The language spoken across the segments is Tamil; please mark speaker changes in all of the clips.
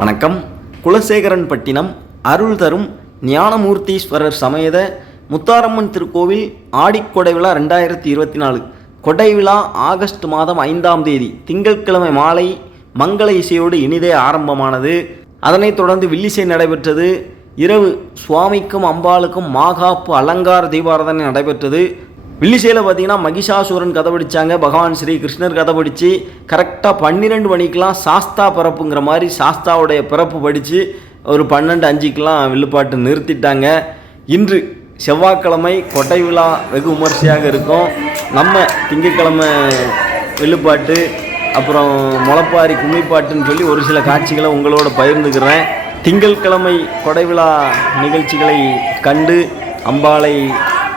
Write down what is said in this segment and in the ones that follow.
Speaker 1: வணக்கம். குலசேகரன்பட்டினம் அருள் தரும் ஞானமூர்த்தீஸ்வரர் சமேத முத்தாரம்மன் திருக்கோவில் ஆடிக்கொடை விழா ரெண்டாயிரத்தி இருபத்தி நாலு. கொடை விழா ஆகஸ்ட் மாதம் ஐந்தாம் தேதி. திங்கட்கிழமை மாலை மங்கள இசையோடு இனிதே ஆரம்பமானது. அதனைத் தொடர்ந்து வில்லிசை நடைபெற்றது. இரவு சுவாமிக்கும் அம்பாளுக்கும் மாகாப்பு அலங்கார தீபாராதனை நடைபெற்றது. வில்லிசையில் பார்த்தீங்கன்னா மகிஷாசூரன் கதை படித்தாங்க பகவான் ஸ்ரீ கிருஷ்ணர் கதை படித்து கரெக்டாக பன்னிரெண்டு மணிக்கெலாம் சாஸ்தா பிறப்புங்கிற மாதிரி சாஸ்தாவுடைய பிறப்பு படித்து ஒரு பன்னெண்டு அஞ்சுக்கெலாம் வில்லுப்பாட்டு நிறுத்திட்டாங்க. இன்று செவ்வாய்க்கிழமை கொட்டை விழா வெகு விமர்சையாக இருக்கும். நம்ம திங்கட்கிழமை வில்லுப்பாட்டு அப்புறம் முளப்பாரி கும்மிப்பாட்டுன்னு சொல்லி ஒரு சில காட்சிகளை உங்களோட பகிர்ந்துக்கிறேன். திங்கட்கிழமை கொடை விழா நிகழ்ச்சிகளை கண்டு அம்பாளை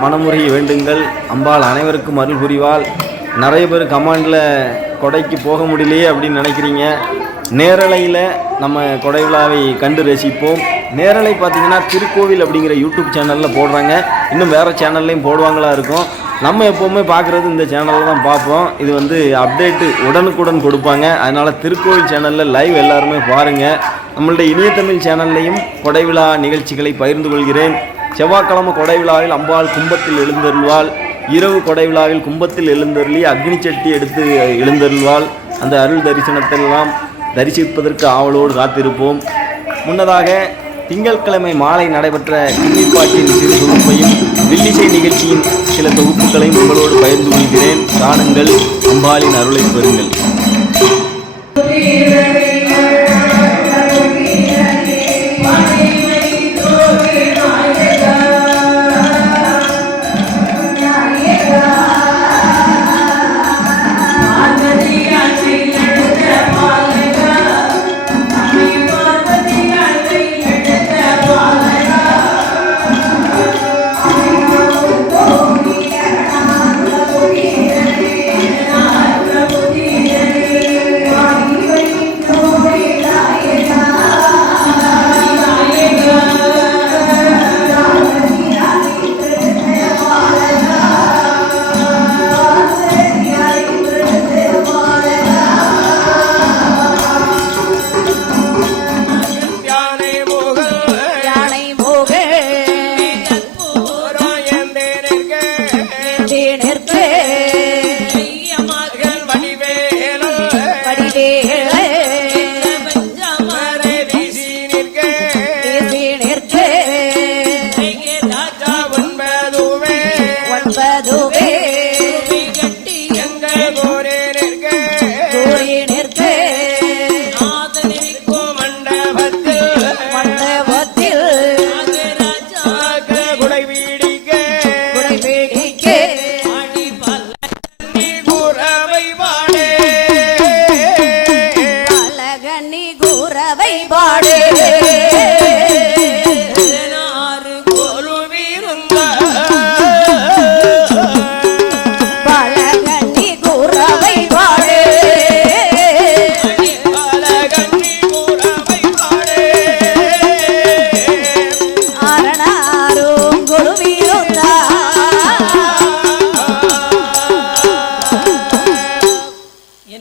Speaker 1: மனமுறைய வேண்டுங்கள். அம்பாள் அனைவருக்கும் அருள் புரிவாள். நிறைய பேர் கமாண்டில் கொடைக்கு போக முடியலையே அப்படின்னு நினைக்கிறீங்க. நேரலையில் நம்ம கொடை விழாவை கண்டு ரசிப்போம். நேரலை பார்த்தீங்கன்னா திருக்கோவில் அப்படிங்கிற யூடியூப் சேனலில் போடுறாங்க. இன்னும் வேறு சேனல்லையும் போடுவாங்களா இருக்கும். நம்ம எப்போவுமே பார்க்குறது இந்த சேனலில் தான் பார்ப்போம். இது வந்து அப்டேட்டு உடனுக்குடன் கொடுப்பாங்க. அதனால் திருக்கோவில் சேனலில் லைவ் எல்லாருமே பாருங்கள் நம்மளுடைய இனிய தமிழ் சேனல்லையும் கொடை விழா நிகழ்ச்சிகளை பகிர்ந்து கொள்கிறேன். செவ்வாய்க்கிழமை கொடை விழாவில் அம்பாள் கும்பத்தில் எழுந்தருள்வாள். இரவு கொடை விழாவில் கும்பத்தில் எழுந்தருளி அக்னி சட்டி எடுத்து எழுந்தருள்வாள். அந்த அருள் தரிசனத்தெல்லாம் தரிசிப்பதற்கு ஆவலோடு காத்திருப்போம். முன்னதாக திங்கட்கிழமை மாலை நடைபெற்ற கிண்ணிப்பாட்டின் சிறு தொகுப்பையும் வில்லிசை நிகழ்ச்சியின் சில தொகுப்புகளையும் உங்களோடு பகிர்ந்து கொள்கிறேன். காணுங்கள் அம்பாளின் அருளை பெறுங்கள்.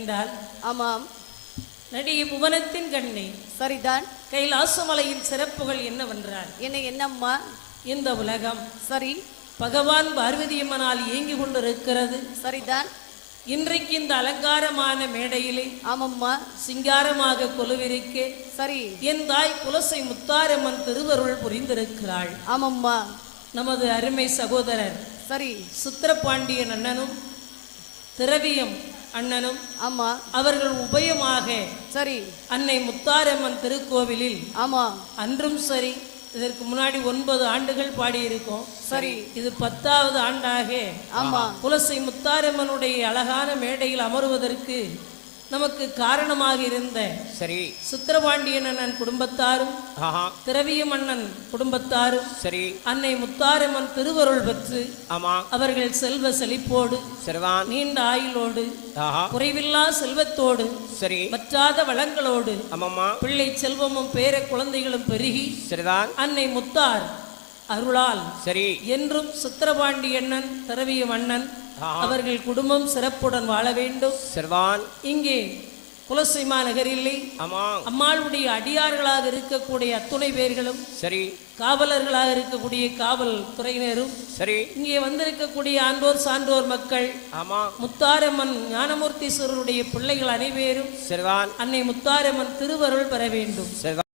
Speaker 2: என்றால்
Speaker 3: ஆமாம்.
Speaker 2: நடிகை புவனத்தின் கண்ணே
Speaker 3: சரிதான்.
Speaker 2: கைலாசமலையின் சிறப்புகள் என்னவென்றால்
Speaker 3: என்ன என்னம்மா?
Speaker 2: இந்த உலகம்
Speaker 3: சரி.
Speaker 2: பகவான் பார்வதியம்மனால் இயங்கிக் கொண்டிருக்கிறது.
Speaker 3: சரிதான்.
Speaker 2: இன்றைக்கு இந்த அலங்காரமான மேடையிலே
Speaker 3: ஆமம்மா.
Speaker 2: சிங்காரமாக கொலுவிருக்கே
Speaker 3: சரி.
Speaker 2: என் தாய் குலசை முத்தாரம்மன் திருவருள் புரிந்திருக்கிறாள்.
Speaker 3: ஆமம்மா.
Speaker 2: நமது அருமை சகோதரர்
Speaker 3: சரி.
Speaker 2: சுத்திரபாண்டியன் அண்ணனும் திரவியம் அண்ணனும்
Speaker 3: ஆமா.
Speaker 2: அவர்கள் உபயமாக
Speaker 3: சரி.
Speaker 2: அன்னை முத்தாரம்மன் திருக்கோவிலில்
Speaker 3: ஆமா.
Speaker 2: அன்றும் சரி இதற்கு முன்னாடி ஒன்பது ஆண்டுகள் பாடியிருக்கோம்.
Speaker 3: சரி.
Speaker 2: இது பத்தாவது ஆண்டாக
Speaker 3: ஆமா.
Speaker 2: குலசை முத்தாரம்மனுடைய அழகான மேடையில் அமருவதற்கு நமக்கு காரணமாக இருந்த
Speaker 4: சரி.
Speaker 2: சுத்திரபாண்டியன் அண்ணன் குடும்பத்தாரும் திரவிய மன்னன் குடும்பத்தாரும்
Speaker 4: சரி.
Speaker 2: அன்னை முத்தாரம்மன் திருவருள் பெற்று
Speaker 4: ஆமா.
Speaker 2: அவர்கள் செல்வ செழிப்போடு
Speaker 4: சரிதான்
Speaker 2: நீண்ட ஆயுளோடு குறைவில்லா செல்வத்தோடு
Speaker 4: சரி.
Speaker 2: வற்றாத வளங்களோடு
Speaker 4: ஆமாம்மா.
Speaker 2: பிள்ளை செல்வமும் பேர குழந்தைகளும் பெருகி
Speaker 4: சரிதான்
Speaker 2: அன்னை முத்தார் அருளால்
Speaker 4: சரி.
Speaker 2: என்றும் சுத்திரபாண்டி அண்ணன் திரவிய மன்னன். அவர்கள் குடும்பம் சிறப்புடன் வாழ வேண்டும்.
Speaker 4: சரிதான்
Speaker 2: இங்கே புலசைமா நகரிலே
Speaker 4: ஆமா
Speaker 2: அம்மாளுடைய அடியார்களாக இருக்கக்கூடிய அத்துணை பேர்களும்
Speaker 4: சரி.
Speaker 2: காவலர்களாக இருக்கக்கூடிய காவல் துறையினரும்
Speaker 4: சரி.
Speaker 2: இங்கே வந்திருக்கக்கூடிய ஆண்டோர் சான்றோர் மக்கள்
Speaker 4: ஆமா
Speaker 2: முத்தாரம்மன் ஞானமூர்த்தீஸ்வரருடைய பிள்ளைகள் அனைவரும்
Speaker 4: சரிதான்
Speaker 2: அன்னை முத்தாரம்மன் திருவருள் பெற வேண்டும்.
Speaker 4: சரிதான்